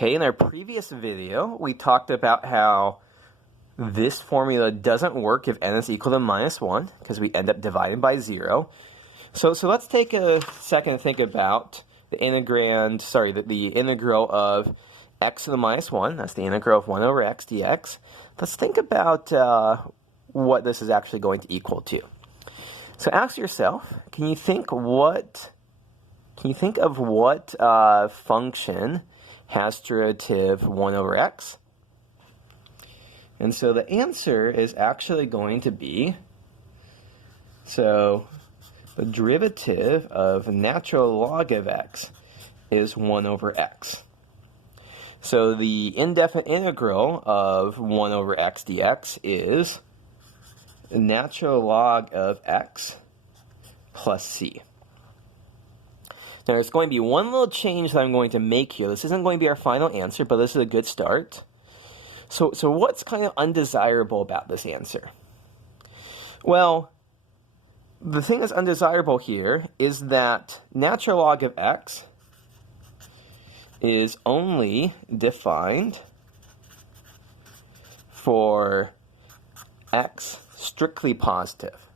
Okay, in our previous video, we talked about how this formula doesn't work if n is equal to -1, because we end up dividing by 0. So let's take a second to think about the integrand, the integral of x to the -1. That's the integral of 1 over x dx. Let's think about what this is actually going to equal to. So ask yourself, can you think of what function has derivative 1 over x? And so the answer is actually going to be, so the derivative of natural log of x is 1 over x. So the indefinite integral of 1 over x dx is natural log of x plus c. Now there's going to be one little change that I'm going to make here. This isn't going to be our final answer, but this is a good start. So what's kind of undesirable about this answer? Well, the thing that's undesirable here is that natural log of x is only defined for x strictly positive.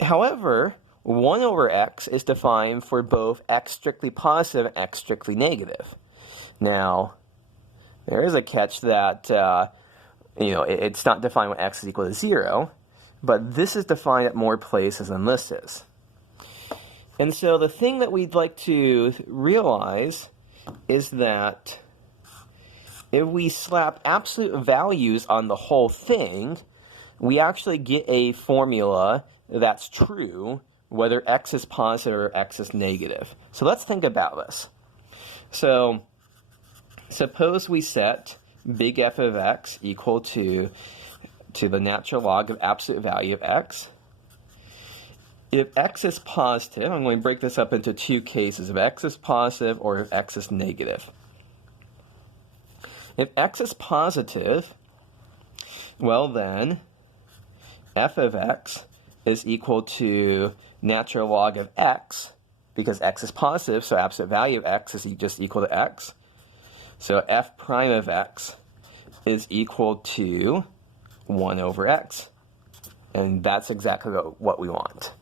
However, 1 over x is defined for both x strictly positive and x strictly negative. Now, there is a catch that, it's not defined when x is equal to 0, but this is defined at more places than this is. And so the thing that we'd like to realize is that if we slap absolute values on the whole thing, we actually get a formula that's true whether x is positive or x is negative. So let's think about this. So suppose we set big F of x equal to the natural log of absolute value of x. If x is positive, I'm going to break this up into two cases, if x is positive or if x is negative. If x is positive, well then, f of x is equal to natural log of x, because x is positive, so absolute value of x is just equal to x. So f prime of x is equal to 1 over x. And that's exactly what we want.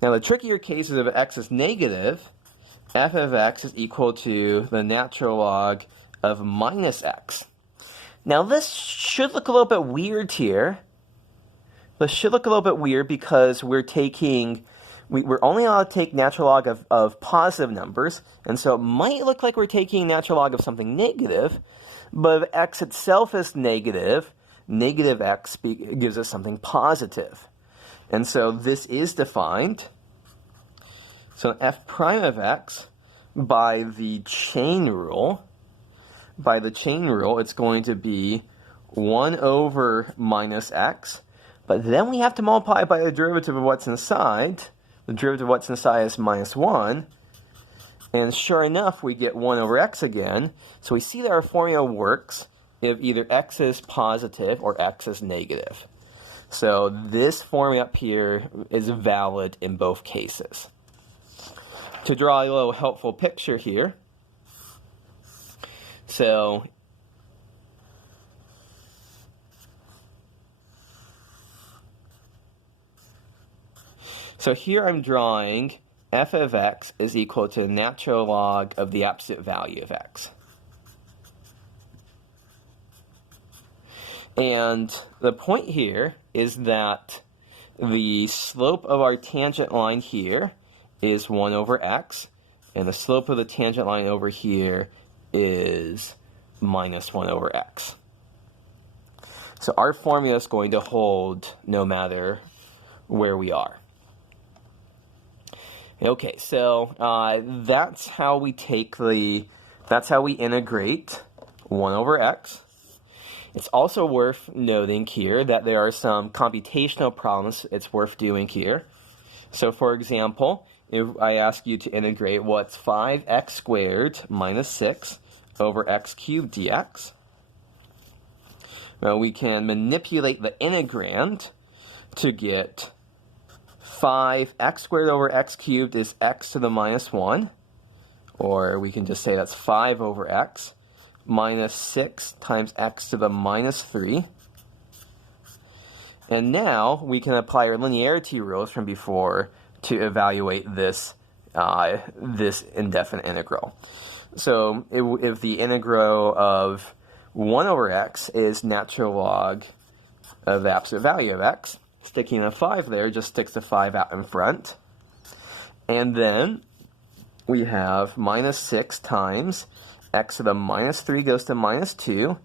Now the trickier case is if x is negative, f of x is equal to the natural log of minus x. Now this should look a little bit weird here. This should look a little bit weird because we're only allowed to take natural log of positive numbers, and so it might look like we're taking natural log of something negative, but if x itself is negative, negative x gives us something positive. And so this is defined. So f prime of x, by the chain rule, it's going to be 1 over minus x, but then we have to multiply by the derivative of what's inside. The derivative of what's inside is -1. And sure enough, we get 1 over x again. So we see that our formula works if either x is positive or x is negative. So this formula up here is valid in both cases. To draw a little helpful picture here, so here I'm drawing f of x is equal to the natural log of the absolute value of x. And the point here is that the slope of our tangent line here is 1 over x, and the slope of the tangent line over here is -1 over x. So our formula is going to hold no matter where we are. Okay, so that's how we integrate 1 over x. It's also worth noting here that there are some computational problems it's worth doing here. So for example, if I ask you to integrate what's 5x squared minus 6 over x cubed dx, well, we can manipulate the integrand to get 5x squared over x cubed is x to the -1 or we can just say that's 5 over x minus 6 times x to the minus 3. And now we can apply our linearity rules from before to evaluate this, this indefinite integral. So if the integral of 1 over x is natural log of the absolute value of x, sticking a 5 there just sticks the 5 out in front. And then we have minus 6 times x to the minus 3 goes to minus 2,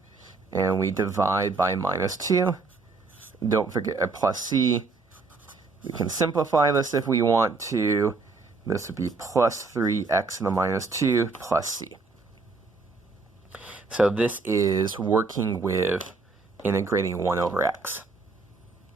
and we divide by minus 2. Don't forget a plus c. We can simplify this if we want to. This would be plus 3x to the minus 2 plus c. So this is working with integrating 1 over x.